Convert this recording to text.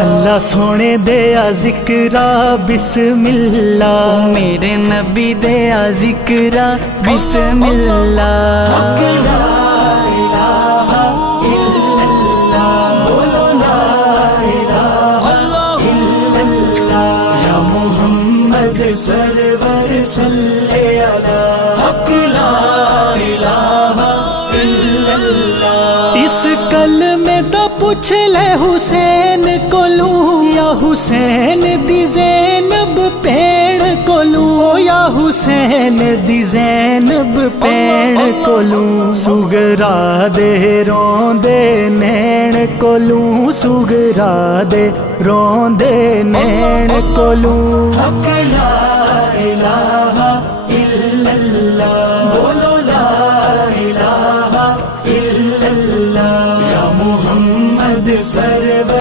اللہ سونے دیا ذکرا بسم اللہ، میرے نبی دیا ذکرا بسم اللہ۔ سرور صلی علی حق لا الہ الا اللہ۔ اس کلمے دا پوچھ لے حسین کولوں، یا حسین دی زینب پیڑ کولوں، یا حسین دی زینب پیڑ کولوں، سغرا دے روندے نین کولوں، سغرا دے روندے نین کولوں۔ حق لا الہ الا اللہ، بولو لا الہ الا اللہ، یا محمد سرور